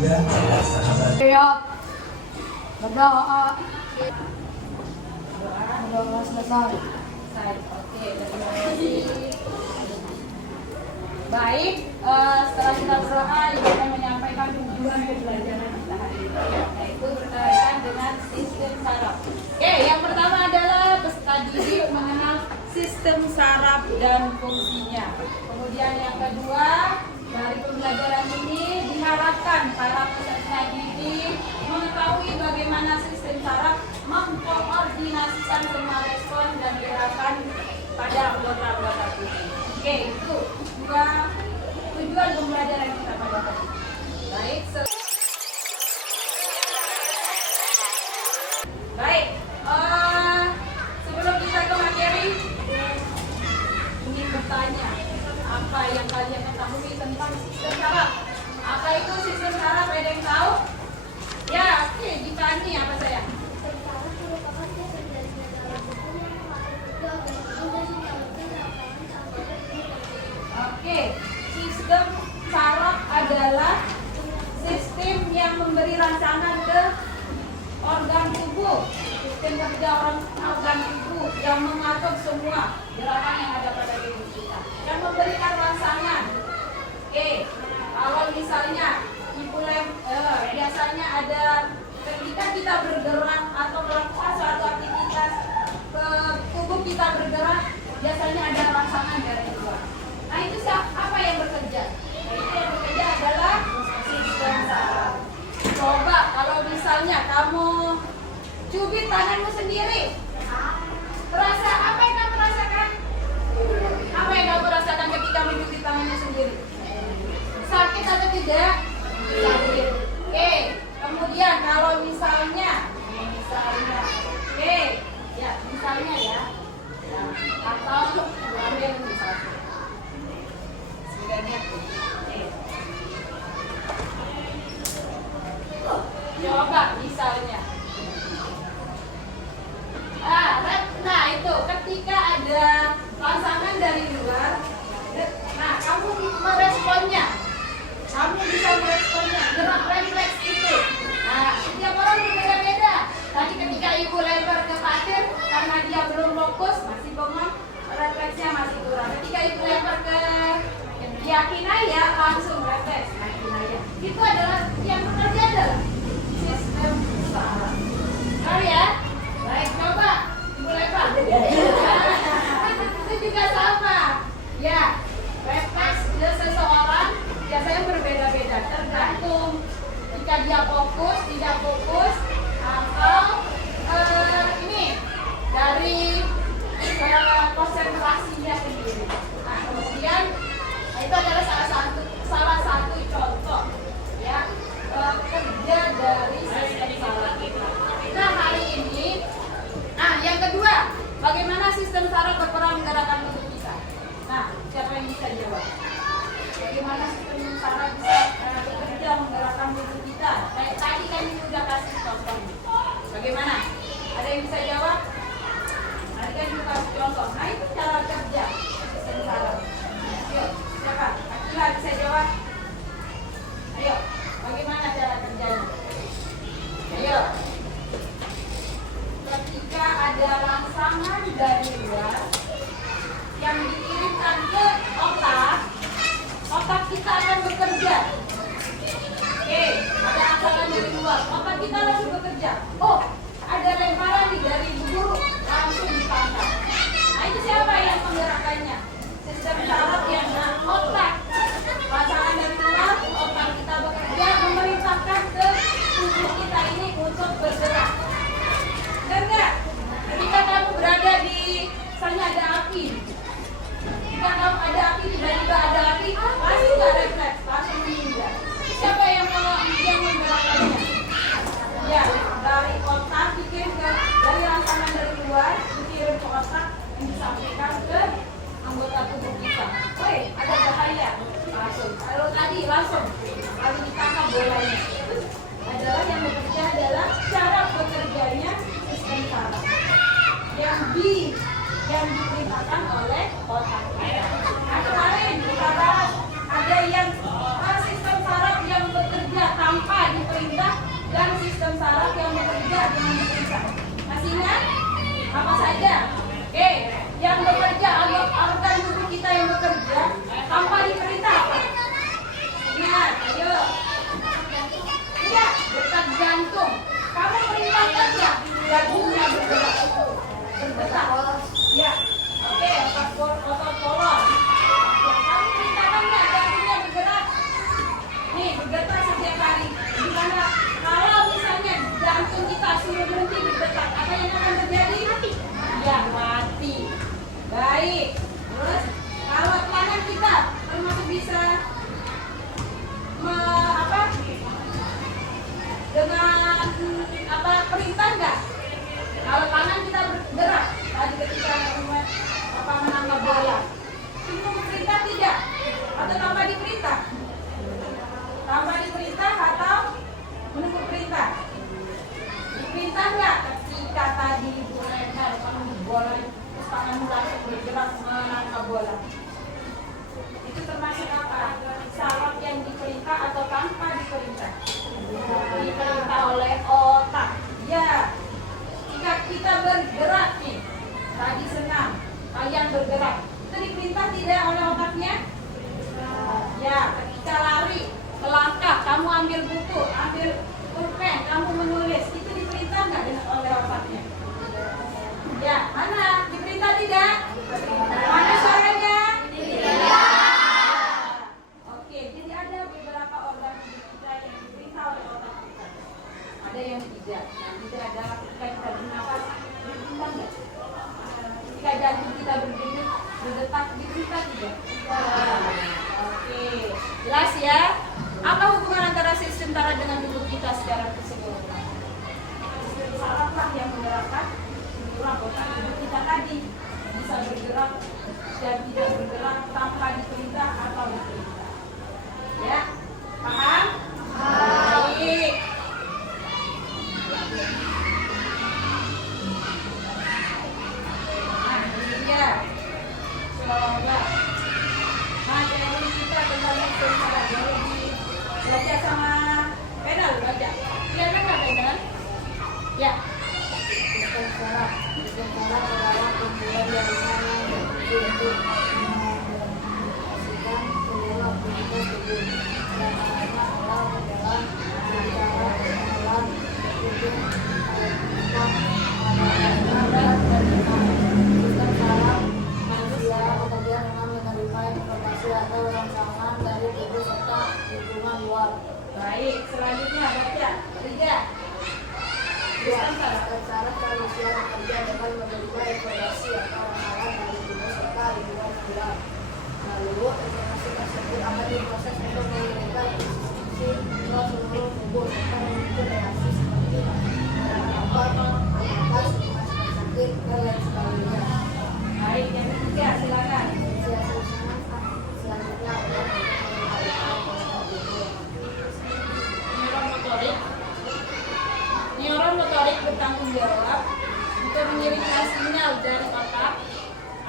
Siap. Berdoa. Berdoa selesai. Oke, terima kasih. Baik, setelah kita berdoa, Ibu akan menyampaikan tujuan pembelajaran kita hari ini, yaitu berkaitan dengan sistem saraf. Oke, yang pertama adalah peserta didik mengenal sistem saraf dan fungsinya. Kemudian yang kedua, dari pembelajaran ini diharapkan para peserta didik mengetahui bagaimana sistem saraf mengkoordinasikan semua respon dan gerakan pada anggota-anggota tubuh. Oke, itu dua tujuan pembelajaran kita pada hari ini. Baik, sebelum kita ke materi, ingin bertanya, apa yang kalian ketahui tentang sistem saraf? Apa itu sistem saraf? Ada yang tahu? Ya, oke, ditanya apa sayang? Oke, sistem saraf adalah sistem yang memberi rancangan ke organ tubuh, sistem kerja organ tubuh yang mengatur semua gerakan yang ada pada tubuh kita dan memberikan rancangan. Oke, kalau misalnya biasanya ada ketika kita bergerak atau melakukan suatu aktivitas ke tubuh kita bergerak, biasanya ada rancangan dari luar. Nah, itu apa yang bekerja? Nah, itu yang bekerja adalah sistem saraf. Coba kalau misalnya kamu cubit tanganmu sendiri, terasa apa yang kamu rasakan? Apa yang kamu rasakan ketika mencubit tangannya sendiri? Sakit atau tidak? Sakit. Oke. Kemudian kalau misalnya, oke, ya misalnya ya, atau ambil misalnya. Coba misalnya. Nah itu ketika ada pasangan dari luar, nah kamu meresponnya, kamu bisa meresponnya, gerak refleks itu. Nah setiap orang berbeda-beda. Tadi ketika ibu lempar ke pasir, karena dia belum fokus, masih bengong, refleksnya masih kurang. Ketika ibu lempar ke Yakinaya, langsung refleks Yakinaya. Itu adalah yang bekerja adalah sistem saraf. Tahu ya? Baik, coba ibu lempar. Itu juga sama. Ya, refleks seseorang biasanya berbeda-beda, tergantung jika dia fokus, tidak fokus, atau ini dari konsentrasinya sendiri. Nah, kemudian itu adalah salah satu contoh ya kerja dari sistem saraf kita. Nah, hari ini, yang kedua, bagaimana sistem saraf berperan menggerakkan tubuh kita? Nah, siapa yang bisa jawab? Bagaimana sistem saraf bisa bekerja menggerakkan tubuh kita? Kayak tadi kan ini udah kasih contoh. Bagaimana? Ada yang bisa jawab? Tadi kan juga kasih contoh. Nah, itu cara kerja sistem saraf. Yuk, siapa? Akila bisa jawab? Ayo, bagaimana cara kerjanya? Ayo. Ketika ada rangsangan dari luar yang dikirimkan ke otak kita akan bekerja. Oke, ada rangsangan dari luar, otak kita langsung bekerja. Oh, ada lemparan nih dari guru, langsung ditangkap. Nah, itu siapa yang menggerakkannya? Sistem saraf yang otak. Rangsangan dari luar, otak kita bekerja, memerintahkan ke tubuh kita ini untuk bergerak. Benar nggak? Ketika kamu berada di, misalnya ada api, ketika kamu ada api, tiba-tiba ada api, langsung nggak refleks, langsung menghindar. Siapa yang menggerakkannya? Ya, dari otak dikirim dari rangsangan dari luar, dikirim ke otak, yang disampaikan ke anggota tubuh kita. Woi, ada bahaya, langsung. Kalau tadi langsung, lalu ditangkap bolanya. Itu adalah yang bekerja adalah cara bekerjanya sistem saraf yang diperintahkan oleh otak kita. Nah, kemarin kita bahas ada yang sistem saraf yang bekerja tanpa jantungnya bergerak. Bergerak. Ya. Oke, otot polos. Ya, kamu perintahkan nggak jantungnya bergerak? Nih, bergetar setiap hari. Gimana? Kalau misalnya jantung kita suruh berhenti berdetak, apa yang akan terjadi? Mati. Ya, mati. Baik. Terus, kalau tangan kita termasuk bisa dengan perintah nggak? Kalau tangan kita bergerak, tadi ketika menangkap bola, itu perintah tidak? Atau tanpa diperintah? Tanpa diperintah atau menunggu perintah? Diperintah nggak? Ketika tadi bola, terus tanganmu langsung bergerak menangkap bola. Itu termasuk apa? Saraf yang diperintah atau tanpa diperintah? Diperintah oleh otak. Ya. Jika kita bergerak nih, tadi senam, kalian bergerak, itu diperintah tidak oleh otaknya? Ya. Ketika lari, melangkah, kamu ambil buku, ambil pulpen, kamu menulis, itu diperintah nggak oleh otaknya? Ya. Mana? Diperintah tidak? Mana suaranya? Ada yang tidak. Yang tidak ada ketika kita bernafas, diperintah nggak? Ketika jantung kita berdetak, diperintah tidak? Oke, jelas ya. Apa hubungan antara sistem saraf dengan tubuh kita secara keseluruhan? Sistem saraf lah yang menggerakkan seluruh anggota tubuh kita tadi, bisa bergerak dan tidak bergerak tanpa diperintah atau diperintah. Ya, paham? Baik. Nah, ini dia. Coba materi kita tentang sistem saraf. Jadi baca sama penal, baca. Kelihatan nggak penal? Ya. Sistem saraf adalah kumpulan jaringan yang berfungsi untuk mengoperasikan seluruh aktivitas tubuh. Caranya adalah dengan cara mengulang berkunjung sistem saraf manusia bekerja dengan menerima informasi atau rangsangan dari tubuh serta lingkungan luar. Baik, selanjutnya baca. Tiga. Sistem saraf manusia bekerja dengan menerima informasi atau rangsangan dari tubuh serta lingkungan luar. Lalu informasi tersebut akan diproses untuk mengirimkan instruksi ke seluruh tubuh serta memicu reaksi seperti otot, nafas, sakit, dan lain sebagainya. Baik, yang ketiga silakan. Selanjutnya adalah Neuron motorik. Neuron motorik bertanggung jawab untuk mengirimkan sinyal dari otak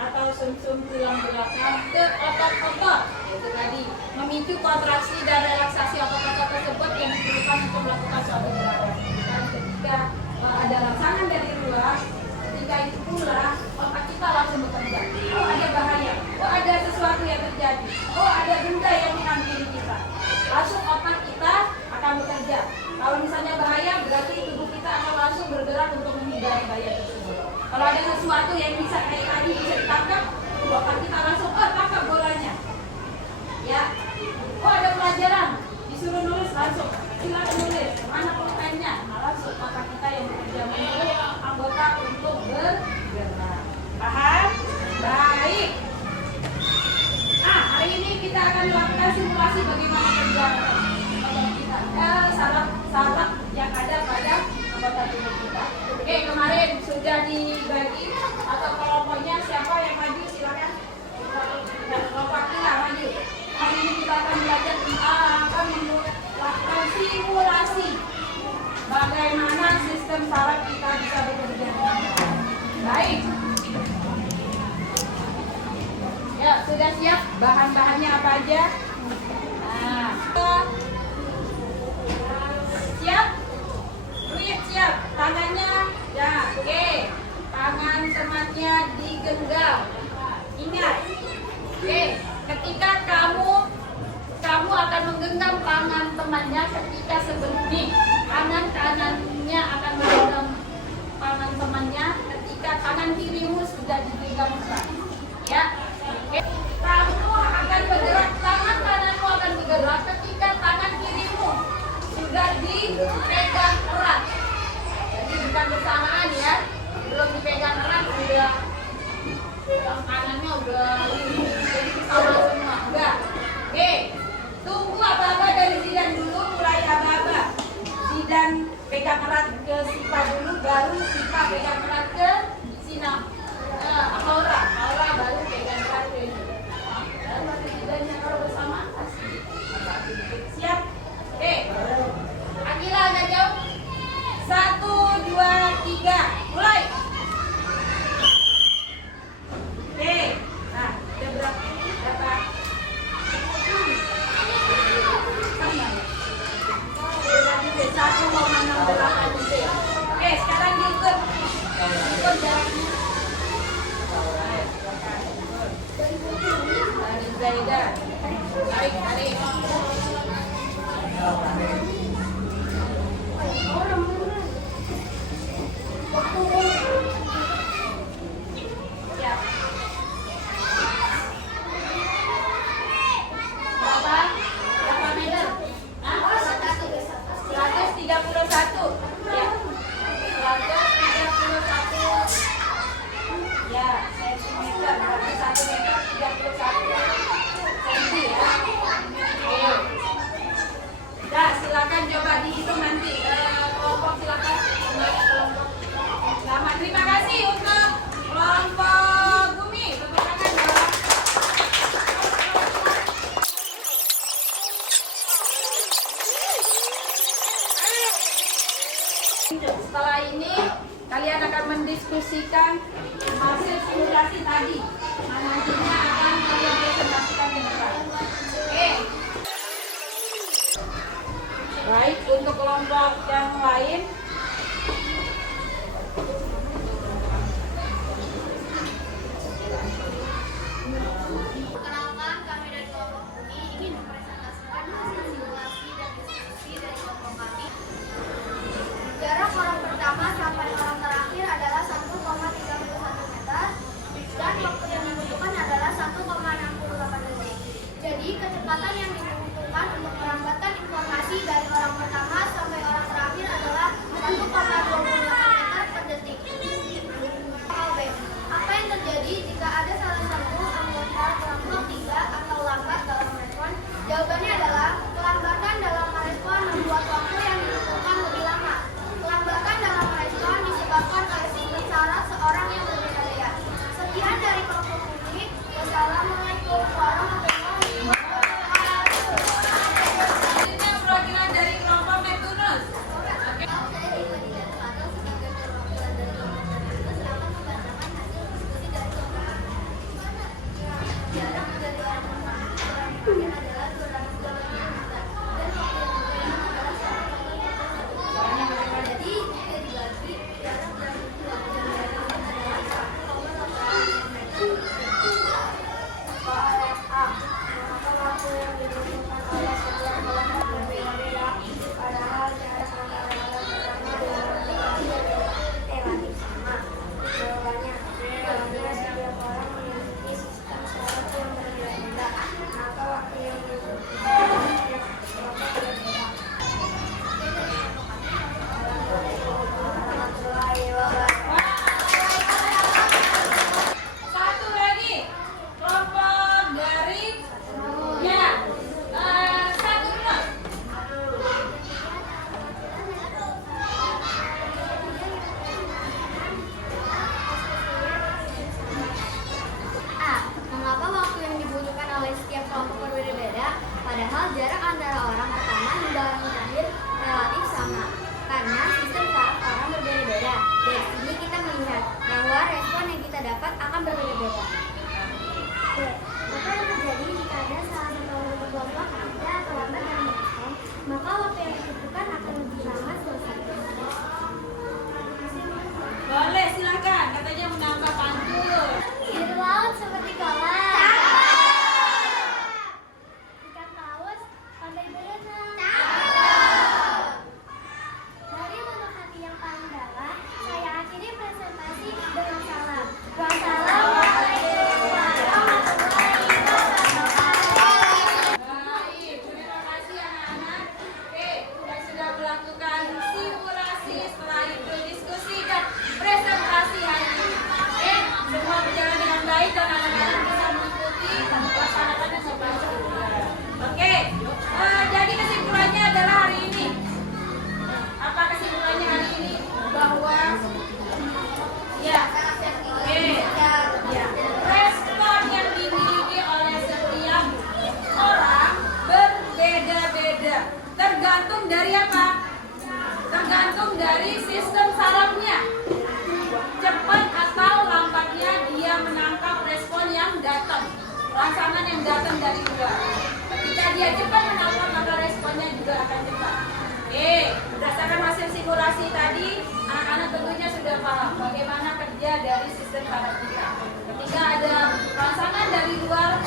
atau sumsum tulang belakang ke otot-otot. Itu tadi memicu kontraksi dan relaksasi otot-otot tersebut yang diperlukan untuk melakukan suatu gerakan. Dan ketika ada rangsangan dari luar, ketika itu pula otak kita langsung bekerja. Oh, ada bahaya. Oh, ada sesuatu yang terjadi. Oh, ada benda yang menghampiri kita. Langsung otak kita akan bekerja. Kalau misalnya bahaya, berarti tubuh kita akan langsung bergerak untuk menghindari bahaya tersebut. Kalau ada sesuatu yang bisa kayak tadi bisa ditangkap, otak kita langsung, oh tangkap bolanya. Ya. Oh, ada pelajaran, disuruh nulis langsung. Silakan nulis. Mana pulpennya? Nah, langsung otak kita yang bekerja menyuruh anggota untuk bergerak. Paham? Baik. Nah, hari ini kita akan melakukan simulasi bagaimana kerja otot kita. Saraf yang ada pada anggota tubuh kita. Oke, kemarin sudah dibagi atau kelompoknya siapa yang maju silakan. Kelompok kita maju. Hari ini kita akan belajar akan melakukan simulasi bagaimana sistem saraf kita bisa bekerja. Baik. Ya, sudah siap? Bahan-bahannya apa aja? Nah, siap? Siap. Tangannya, ya, oke. Tangan temannya digenggam. Ingat, oke. Ketika kamu akan menggenggam tangan temannya ketika sebelum kanannya akan menggenggam tangan tangannya ketika tangan kirimu sudah dipegang erat. Ya. Oke. Kamu akan bergerak, tangan kananmu akan bergerak ketika tangan kirimu sudah dipegang erat. Jadi bukan bersamaan ya. Belum dipegang erat udah yang kanannya udah jadi sama semua. Enggak. Oke. Tunggu aba-aba dari Zidan dulu, mulai aba-aba. Zidan pegang erat ke Sipa dulu, baru Sipa pegang erat ke Sina. Aura baru pegang erat ke ini. Dan baru Zidannya kalau bersama kasih. Siap? Oke. Akila agak jauh. 1, 2, 3, mulai. Oke. Nah, udah berapa? Satu koma 68 detik. Oke, sekarang diukur. Ukur jaraknya. Dari Zaida. Tarik. Siap. Berapa meter? 131 ya. 131 ya, sentimeter. Berarti 1 meter 31 senti ya. Oke. Dah, silakan coba dihitung nanti. Kelompok silakan kembali kelompok. Selamat, terima kasih untuk kelompok Gumi. Tepuk tangan dong. Setelah ini kalian akan mendiskusikan hasil simulasi tadi. Nah, nantinya akan kalian presentasikan ke depan. Oke. Baik, untuk kelompok yang lain. Perkenalkan, kami dari kelompok Bumi ingin mempresentasikan hasil simulasi dan diskusi dari kelompok kami. Jarak orang pertama sampai orang terakhir adalah 1,31 meter dan waktu yang dibutuhkan adalah 1,68 detik. Jadi kecepatan yang dibutuhkan untuk merambatkan informasi dari orang pertama sampai orang terakhir adalah 1,28 meter per detik. B. Apa yang terjadi jika ada salah satu anggota kelompok tidak atau lambat dalam merespon? Jawabannya adalah kelambatan dalam merespon membuat waktu yang dibutuhkan lebih lama. Kelambatan dalam merespon disebabkan oleh sifat salah seorang yang berbeda-beda. Sekian dari kelompok Bumi. Wassalamualaikum warahmatullahi wabarakatuh. Selanjutnya perwakilan dari kelompok Neptunus. Jarak dari orang pertama ke orang terakhir adalah 220 meter dan waktu yang dibutuhkan adalah 1,31 detik. Jadi jika dibagi jarak dari dua adalah 1,8 meter. Soal A. Mengapa waktu yang dibutuhkan oleh setiap kelompok berbeda-beda padahal jarak antara orang pertama dan orang terakhir relatif sama? Jawabannya setiap orang memiliki sistem saraf yang berbeda-beda, maka waktu yang dibutuhkan oleh setiap kelompok berbeda. Assalamualaikum warahmatullahi wabarakatuh. Satu lagi kelompok dari ya satu plus. A. Mengapa waktu yang dibutuhkan oleh setiap kelompok berbeda-beda, padahal jarak antara orang pertama hingga orang terakhir relatif sama? Karena sistem saraf orang berbeda-beda. Dari sini kita melihat bahwa respon yang kita dapat akan berbeda-beda. B. Apa yang terjadi jika ada salah satu anggota kelompok tidak atau lambat dalam merespon, maka waktu yang dibutuhkan akan lebih lama selesai. Boleh silakan, katanya menambah pantun. Biru laut seperti kolam. Ikan paus pandai berenang. Dari lubuk hati yang paling dalam, saya akhiri presentasi Ya. Oke. Ya. Respon yang dimiliki oleh setiap orang berbeda-beda. Tergantung dari apa? Tergantung dari sistem sarafnya. Cepat atau lambatnya dia menangkap respon yang datang, rangsangan yang datang dari luar. Ketika dia cepat menangkap, maka responnya juga akan cepat. Oke, berdasarkan hasil simulasi tadi, anak-anak tentunya sudah paham bagaimana kerja dari sistem saraf kita. Ketika ada rangsangan dari luar,